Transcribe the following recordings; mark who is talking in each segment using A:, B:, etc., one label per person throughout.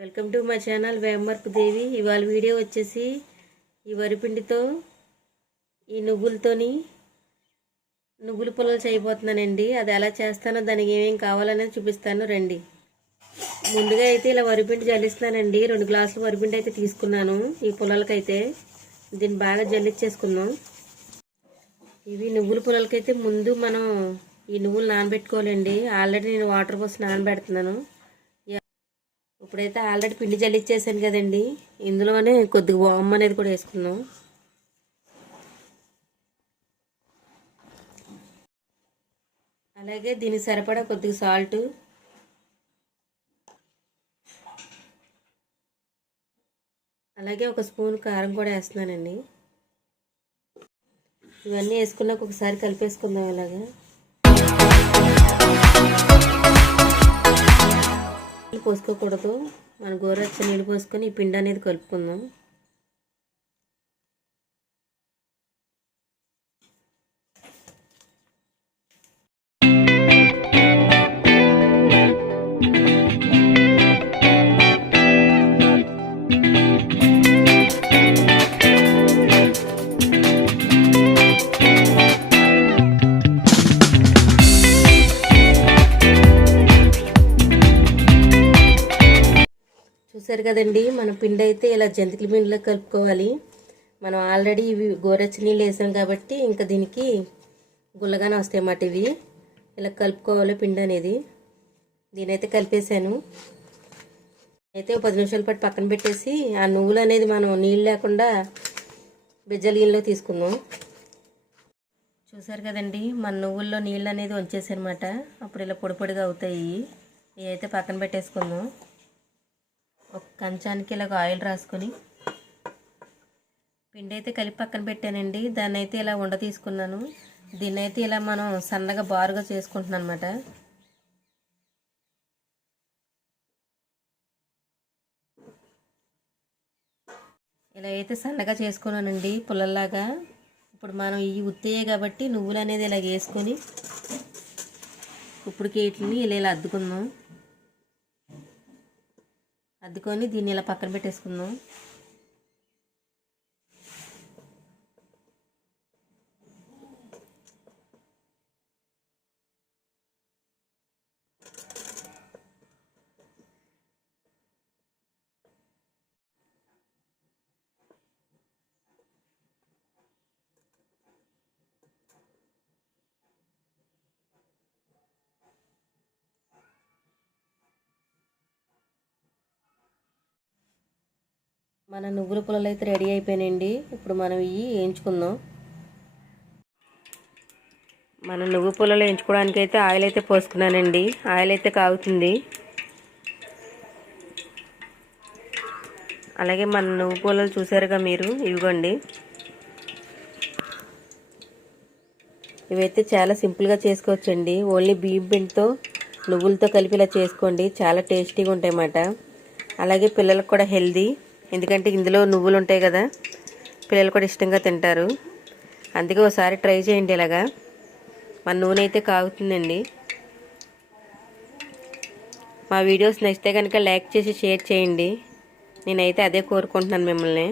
A: Welcome to my channel వేమర్క్ దేవి. ఇవాళ video వచ్చేసి ఈ వరిపిండితో ఈ నువ్వులతోని నువ్వుల పొలాలు చేయబోతున్నానండి. అది ఎలా చేస్తానో దానికి ఏమేం కావాలనేది చూపిస్తాను. రండి. ముందుగా అయితే ఇలా వరిపిండి జల్లిస్తున్నానండి. రెండు గ్లాసులు వరిపిండి అయితే తీసుకున్నాను ఈ పొలాలకైతే దీన్ని బాగా జల్లిచ్చేసుకుందాం. ఇవి నువ్వుల పొలాలకైతే ముందు మనం ఈ నువ్వులు నానబెట్టుకోవాలండి. ఆల్రెడీ నేను వాటర్ పోసి నానబెడుతున్నాను. ఇప్పుడైతే ఆల్రెడీ పిండి జల్లిచ్చేసాను కదండి. ఇందులోనే కొద్దిగా వామ్ అనేది కూడా వేసుకుందాం. అలాగే దీనికి సరిపడా కొద్దిగా సాల్ట్. అలాగే ఒక స్పూన్ కారం కూడా వేస్తున్నానండి. ఇవన్నీ వేసుకున్నాక ఒకసారి కలిపేసుకుందాం ఇలాగా. పోసుకోకూడదు. మన గోరచ్చ నీళ్ళు పోసుకొని ఈ పిండి అనేది కలుపుకుందాం. చూసారు కదండి మన పిండి అయితే ఇలా జంతికల పిండిలో కలుపుకోవాలి. మనం ఆల్రెడీ ఇవి గోరెచ్చ నీళ్ళు వేసాం కాబట్టి ఇంకా దీనికి గుల్లగానే వస్తాయి అన్నమాట ఇవి. ఇలా కలుపుకోవాలి పిండి అనేది. దీనైతే కలిపేసాను అయితే ఒక పది నిమిషాల పాటు పక్కన పెట్టేసి ఆ నువ్వులు అనేది మనం నీళ్ళు లేకుండా బిజ్జల గిన్నెలో తీసుకుందాం. చూసారు కదండి మన నువ్వుల్లో నీళ్ళు అనేది వచ్చేసనమాట అప్పుడు ఇలా పొడి పొడిగా అవుతాయి. ఇవి అయితే పక్కన పెట్టేసుకుందాం. ఒక కంచానికి ఇలాగ ఆయిల్ రాసుకొని పిండి అయితే కలిపి పక్కన పెట్టానండి. దాన్ని అయితే ఇలా ఉండ తీసుకున్నాను. దీన్ని అయితే ఇలా మనం సన్నగా బారుగా చేసుకుంటున్నాను అనమాట ఇలా అయితే సన్నగా చేసుకున్నానండి పుల్లల్లాగా. ఇప్పుడు మనం ఇవి ఉత్తయ్యే కాబట్టి నువ్వులు అనేది ఇలా వేసుకొని ఇప్పుడు వీటిని ఇలా ఇలా అద్దుకుందాం. అద్దుకొని దీన్ని ఇలా పక్కన పెట్టేసుకుందాం. మన నువ్వుల పొలలు అయితే రెడీ అయిపోయినాయండి. ఇప్పుడు మనం ఇవి వేయించుకుందాం. మన నువ్వు పొలలు వేయించుకోవడానికి అయితే ఆయిల్ అయితే పోసుకున్నానండి. ఆయిల్ అయితే కాగుతుంది. అలాగే మన నువ్వు పొలలు చూసారుగా మీరు? ఇవ్వండి ఇవైతే చాలా సింపుల్గా చేసుకోవచ్చండి. ఓన్లీ బియ్యం పిండితో నువ్వులతో కలిపి ఇలా చేసుకోండి. చాలా టేస్టీగా ఉంటాయి అన్నమాట అలాగే పిల్లలకు కూడా హెల్దీ. ఎందుకంటే ఇందులో నువ్వులు ఉంటాయి కదా పిల్లలు కూడా ఇష్టంగా తింటారు. అందుకే ఒకసారి ట్రై చేయండి ఇలాగా. మన నూనె అయితే కాగుతుందండి. మా వీడియోస్ నచ్చితే కనుక లైక్ చేసి షేర్ చేయండి. నేనైతే అదే కోరుకుంటున్నాను మిమ్మల్ని.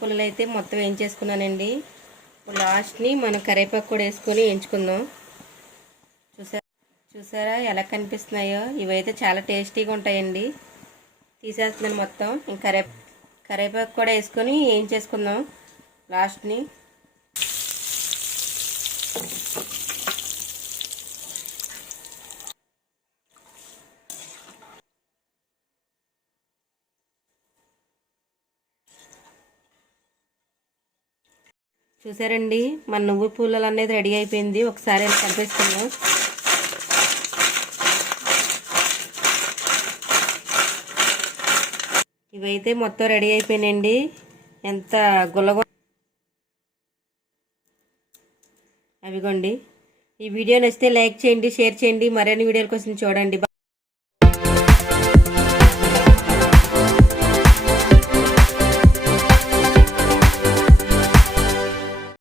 A: పుల్లలు అయితే మొత్తం వేయించేసుకున్నానండి లాస్ట్ని మనం కరివేపాకు కూడా వేసుకొని వేయించుకుందాం చూసారా చూసారా ఎలా కనిపిస్తున్నాయో? ఇవైతే చాలా టేస్టీగా ఉంటాయండి. తీసేస్తున్నాను మొత్తం. ఇంకా కరే కరేపాకు కూడా వేసుకొని వేయించేసుకుందాం లాస్ట్ని చూసారండి మన నువ్వు పూలలు అనేది రెడీ అయిపోయింది. ఒకసారి ఇలా ఇవైతే మొత్తం రెడీ అయిపోయినాయండి. ఎంత గులగ అవిగోండి. ఈ వీడియో నచ్చితే లైక్ చేయండి షేర్ చేయండి. మరిన్ని వీడియోల కోసం చూడండి.